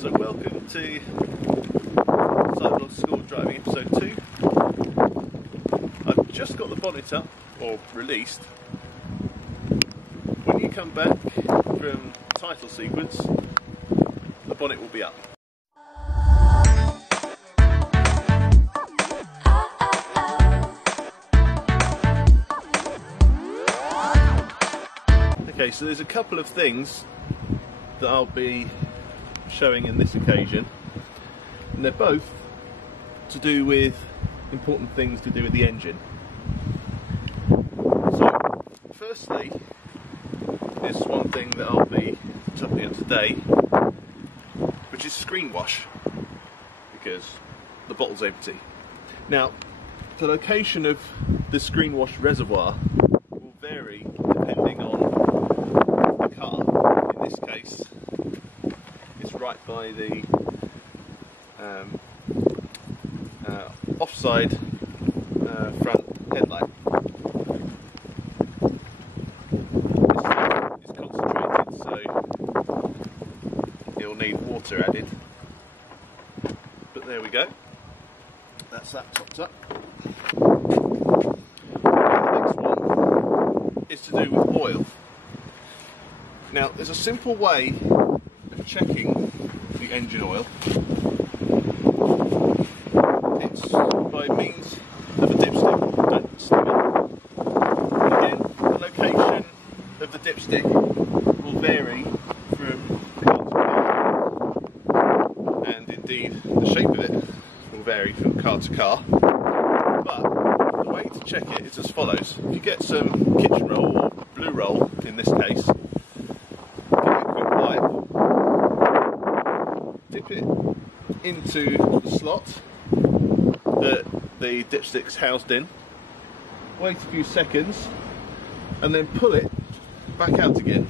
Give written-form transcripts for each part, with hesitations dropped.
So welcome to SiVlog School of Driving episode 2. I've just got the bonnet up, or released. When you come back from title sequence, the bonnet will be up. Okay, so there's a couple of things that I'll be showing in this occasion, and they're both to do with important things to do with the engine. So, firstly, is one thing that I'll be topping up today, which is screen wash, because the bottle's empty. Now, the location of the screen wash reservoir will vary depending on the car. In this case, it's right by the offside front headlight. It's concentrated, so it'll need water added. But there we go. That's that topped up. The next one is to do with oil. Now, there's a simple way of checking the engine oil. It's by means of a dipstick. Don't stab it. Again, the location of the dipstick will vary from car to car, and indeed the shape of it will vary from car to car. But the way to check it is as follows. If you get some kitchen roll, or blue roll in this case, dip it into the slot that the dipstick's housed in, wait a few seconds, and then pull it back out again.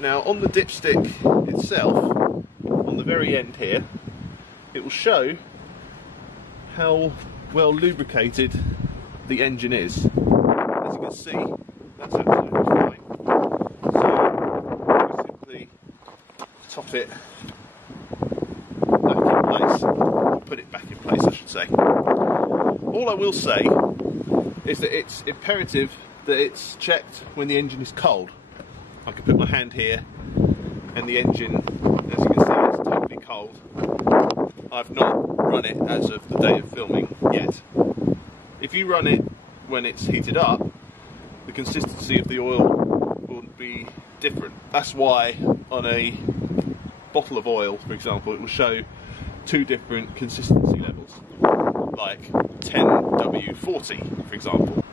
Now, on the dipstick itself, on the very end here, it will show how well lubricated the engine is. As you can see, that's absolutely fine. So, we simply top it back in place, or put it back in place I should say. All I will say is that it's imperative that it's checked when the engine is cold. I can put my hand here and the engine, as you can see, is totally cold. I've not run it as of the day of filming yet. If you run it when it's heated up, the consistency of the oil will be different. That's why on a bottle of oil, for example, it will show two different consistency levels, like 10W40, for example.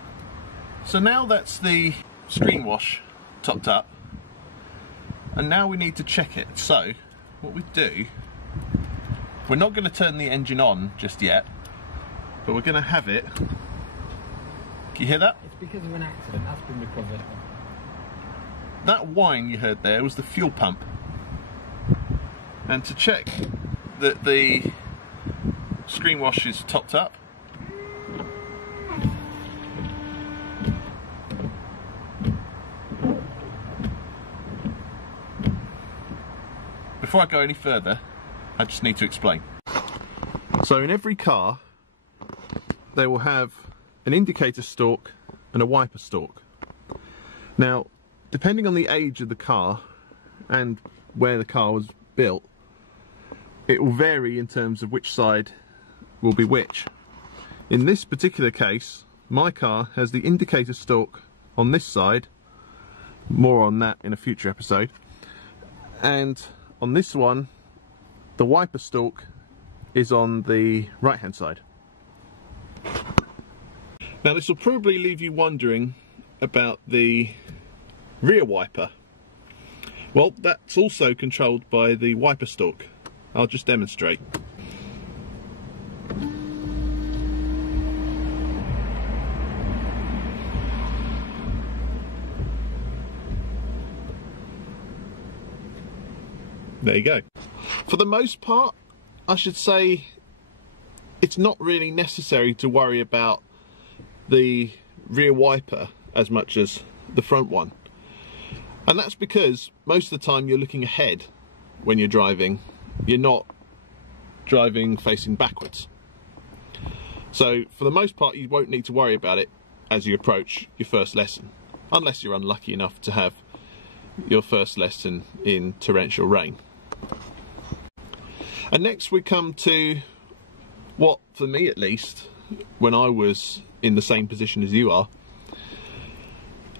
So now that's the screen wash topped up, and now we need to check it. So what we do, we're not going to turn the engine on just yet, but we're going to have it. Can you hear that? It's because of an accident. That's been recovered. That whine you heard there was the fuel pump. And to check that the screen wash is topped up, before I go any further, I just need to explain. So in every car, they will have an indicator stalk and a wiper stalk. Now, depending on the age of the car and where the car was built, it will vary in terms of which side will be which. In this particular case, my car has the indicator stalk on this side, more on that in a future episode, and on this one, the wiper stalk is on the right hand side. Now, this will probably leave you wondering about the rear wiper. Well, that's also controlled by the wiper stalk. I'll just demonstrate. There you go. For the most part, I should say it's not really necessary to worry about the rear wiper as much as the front one. And that's because most of the time you're looking ahead when you're driving, you're not driving facing backwards. So for the most part, you won't need to worry about it as you approach your first lesson, unless you're unlucky enough to have your first lesson in torrential rain. And next we come to what, for me at least, when I was in the same position as you are,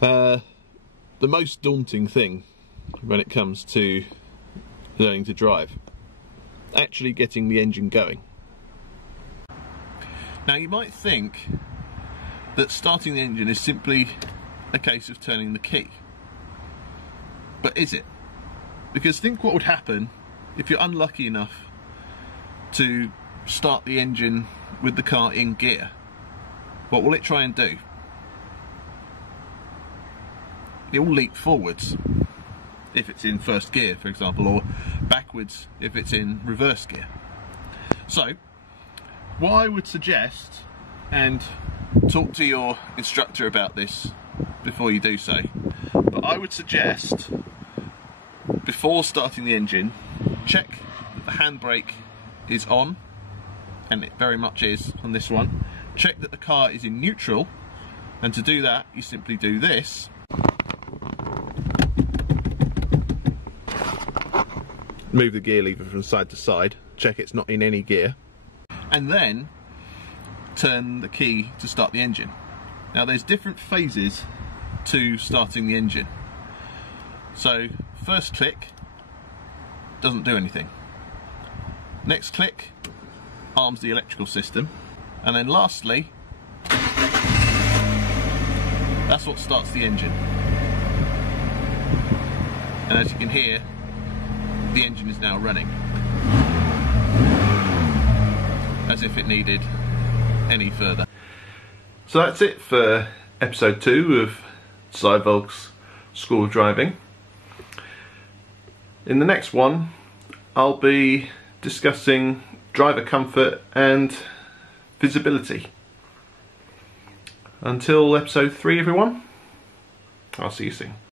the most daunting thing when it comes to learning to drive: actually getting the engine going. Now you might think that starting the engine is simply a case of turning the key. But is it? Because think what would happen if you're unlucky enough to start the engine with the car in gear. What will it try and do? It will leap forwards if it's in first gear, for example, or backwards if it's in reverse gear. So what I would suggest, and talk to your instructor about this before you do so, but I would suggest, before starting the engine, check that the handbrake is on, and it very much is on this one. Check that the car is in neutral, and to do that you simply do this. Move the gear lever from side to side, check it's not in any gear, and then turn the key to start the engine. Now there's different phases to starting the engine. So first click doesn't do anything. Next click arms the electrical system, and then lastly, that's what starts the engine. And as you can hear, the engine is now running, as if it needed any further. So that's it for episode 2 of SiVlog's School of Driving. In the next one, I'll be discussing driver comfort and visibility. Until episode 3, everyone, I'll see you soon.